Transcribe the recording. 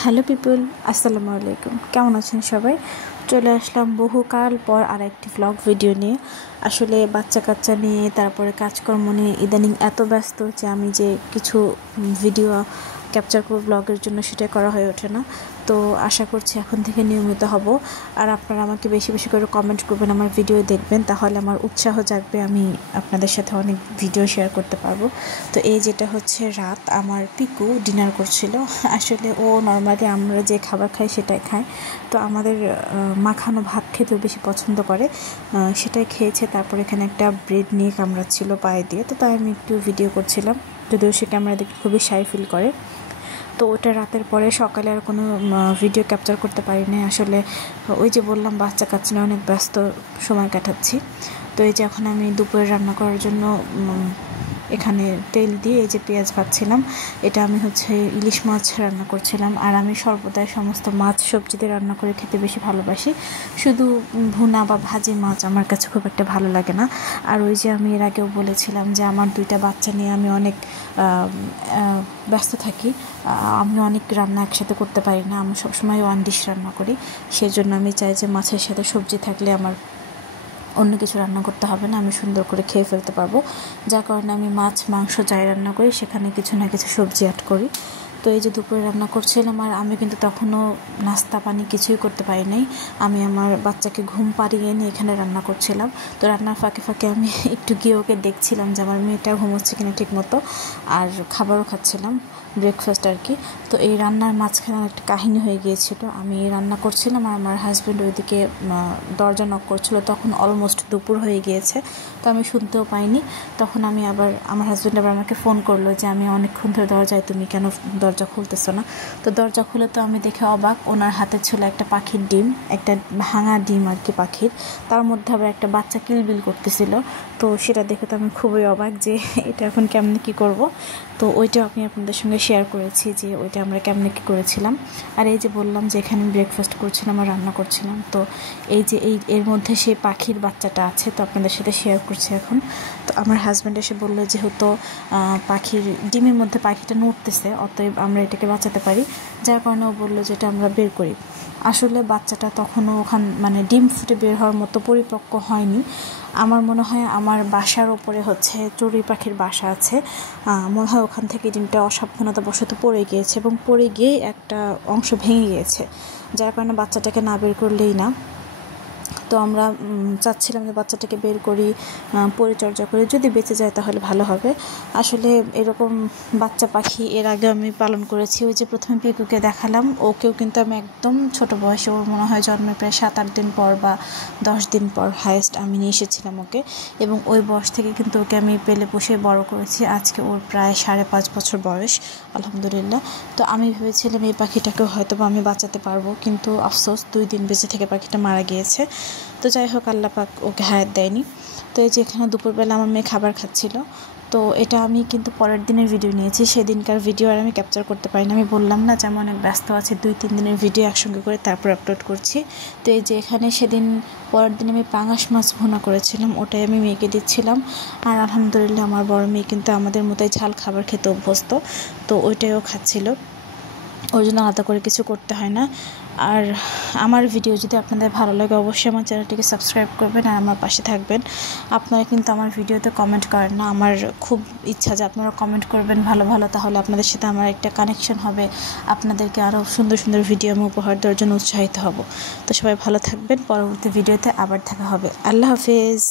Hello people, আসসালামু আলাইকুম। কেমন আছেন সবাই? চলে আসলাম বহুকাল পর আর একটি ব্লগ ভিডিও নিয়ে। আসলে বাচ্চা কাচ্চা নিয়ে, তারপরে কাজকর্ম নিয়ে ইদানিং এত ব্যস্ত যে আমি যে কিছু ভিডিও ক্যাপচার করব ব্লগের জন্য, সেটা করা হয়ে ওঠে না। তো আশা করছি এখন থেকে নিয়মিত হব। আর আপনারা আমাকে বেশি বেশি করে কমেন্ট করবেন, আমার ভিডিও দেখবেন, তাহলে আমার উৎসাহ জাগবে, আমি আপনাদের সাথে অনেক ভিডিও শেয়ার করতে পারবো। তো এই যেটা হচ্ছে রাত, আমার পিকু ডিনার করছিল। আসলে ও নর্মালি আমরা যে খাবার খাই সেটাই খায়, তো আমাদের মাখানো ভাত খেতেও বেশি পছন্দ করে, সেটাই খেয়েছে। তারপর এখানে একটা ব্রেড নিয়ে কামড়াচ্ছিল পায়ে দিয়ে, তো তাই আমি একটু ভিডিও করছিলাম, যদিও সে ক্যামেরা দেখে খুবই শাই ফিল করে। তো ওটা রাতের পরে সকালে আর কোনো ভিডিও ক্যাপচার করতে পারিনি। আসলে ওই যে বললাম, বাচ্চা কাচ্চা নিয়ে অনেক ব্যস্ত সময় কাটাচ্ছি। তো এই যে এখন আমি দুপুরে রান্না করার জন্য এখানে তেল দিয়ে এই যে পেঁয়াজ ভাজছিলাম। এটা আমি হচ্ছে ইলিশ মাছ রান্না করছিলাম। আর আমি সর্বদাই সমস্ত মাছ সবজি দিয়ে রান্না করে খেতে বেশি ভালোবাসি। শুধু ভুনা বা ভাজি মাছ আমার কাছে খুব একটা ভালো লাগে না। আর ওই যে আমি এর আগেও বলেছিলাম যে আমার দুইটা বাচ্চা নিয়ে আমি অনেক ব্যস্ত থাকি। আমি অনেক রান্না একসাথে করতে পারি না, আমি সবসময় ওয়ান ডিশ রান্না করি। সেই জন্য আমি চাই যে মাছের সাথে সবজি থাকলে আমার অন্য কিছু রান্না করতে হবে না, আমি সুন্দর করে খেয়ে ফেলতে পারবো। যার কারণে আমি মাছ মাংস যাই রান্না করি সেখানে কিছু না কিছু সবজি অ্যাড করি। তো এই যে দুপুরে রান্না করছিলাম, আর আমি কিন্তু তখনও নাস্তা পানি কিছুই করতে পারি নাই। আমি আমার বাচ্চাকে ঘুম পাড়িয়ে নিয়ে এখানে রান্না করছিলাম। তো রান্নার ফাঁকে ফাঁকে আমি একটু গিয়ে ওকে দেখছিলাম যে আমার মেয়েটা ঘুমোচ্ছে কিনা ঠিক মতো, আর খাবারও খাচ্ছিলাম, ব্রেকফাস্ট আর কি। তো এই রান্নার মাঝখানে একটা কাহিনী হয়ে গিয়েছিল। আমি রান্না করছিলাম আর আমার হাজব্যান্ড ওইদিকে দরজা নক করছিল। তখন অলমোস্ট দুপুর হয়ে গিয়েছে, তো আমি শুনতেও পাইনি। তখন আমি আবার, আমার হাজব্যান্ড আবার আমাকে ফোন করলো যে আমি অনেকক্ষণ ধরে দরজায়, তুমি কেন দরজা খুলতেছো না? তো দরজা খুলে তো আমি দেখে অবাক, ওনার হাতে ছিল একটা পাখির ডিম, একটা ভাঙা ডিম আর কি পাখির, তার মধ্যে আবার একটা বাচ্চা কিলবিল করতেছিল। তো সেটা দেখে তো আমি খুবই অবাক যে এটা এখন কেমনে কী করব। তো ওইটাও আমি আপনাদের সঙ্গে শেয়ার করেছি যে ওইটা আমরা কেমনে কী করেছিলাম। আর এই যে বললাম যে এখানে ব্রেকফাস্ট করছিলাম আর রান্না করছিলাম। তো এই যে এর মধ্যে সেই পাখির বাচ্চাটা আছে, তো আপনাদের সাথে শেয়ার করছি এখন। তো আমার হাজব্যান্ড এসে বললো যেহেতু পাখির ডিমের মধ্যে পাখিটা নড়তেছে, অতএব আমরা এটাকে বাঁচাতে পারি। যার কারণে ও বললো যে এটা আমরা বের করি। আসলে বাচ্চাটা তখনও মানে ডিম ফুটে বের হওয়ার মতো পরিপক্ক হয়নি। আমার মনে হয় আমার বাসার ওপরে হচ্ছে চড়ুই পাখির বাসা আছে, মনে হয় ওখান থেকে ডিমটা অসাবধানতাবশত পড়ে গিয়েছে এবং পড়ে গিয়ে একটা অংশ ভেঙে গিয়েছে, যার কারণে বাচ্চাটাকে না বের করলেই না। তো আমরা চাচ্ছিলাম যে বাচ্চাটাকে বের করি, পরিচর্যা করি, যদি বেঁচে যায় তাহলে ভালো হবে। আসলে এরকম বাচ্চা পাখি এর আগে আমি পালন করেছি। ওই যে প্রথমে পিকুকে দেখালাম, ওকেও কিন্তু আমি একদম ছোট বয়সে, ওর মনে হয় জন্মের প্রায় 7-8 দিন পর বা 10 দিন পর হায়েস্ট আমি নিয়ে এসেছিলাম ওকে, এবং ওই বয়স থেকে কিন্তু ওকে আমি পেলে পুষে বড় করেছি। আজকে ওর প্রায় 5.5 বছর বয়স, আলহামদুলিল্লাহ। তো আমি ভেবেছিলাম এই পাখিটাকেও হয়তো বা আমি বাঁচাতে পারবো, কিন্তু আফসোস 2 দিন বেঁচে থেকে পাখিটা মারা গিয়েছে। তো যাই হোক, আল্লাহ পাক ওকে হায়াত দেয়নি। তো এই যে এখানে দুপুরবেলা আমার মেয়ে খাবার খাচ্ছিল। তো এটা আমি কিন্তু পরের দিনের ভিডিও নিয়েছি, সেদিনকার ভিডিও আর আমি ক্যাপচার করতে পারিনি। আমি বললাম না যে আমি অনেক ব্যস্ত আছি, 2-3 দিনের ভিডিও একসঙ্গে করে তারপর আপলোড করছি। তো এই যে এখানে সেদিন পরের দিন আমি পাঙাশ মাছ ভুনা করেছিলাম, ওটাই আমি মেয়েকে দিচ্ছিলাম। আর আলহামদুলিল্লাহ আমার বড় মেয়ে কিন্তু আমাদের মতোই ঝাল খাবার খেতে অভ্যস্ত, তো ওইটাইও খাচ্ছিল। ওই জন্য আলাদা করে কিছু করতে হয় না। আর আমার ভিডিও যদি আপনাদের ভালো লাগে অবশ্যই আমার চ্যানেলটিকে সাবস্ক্রাইব করবেন আর আমার পাশে থাকবেন। আপনারা কিন্তু আমার ভিডিওতে কমেন্ট করেন না, আমার খুব ইচ্ছা যে আপনারা কমেন্ট করবেন ভালো ভালো, তাহলে আপনাদের সাথে আমার একটা কানেকশন হবে, আপনাদেরকে আরও সুন্দর সুন্দর ভিডিও আমি উপহার দেওয়ার জন্য উৎসাহিত হব। তো সবাই ভালো থাকবেন, পরবর্তী ভিডিওতে আবার দেখা হবে। আল্লাহ হাফেজ।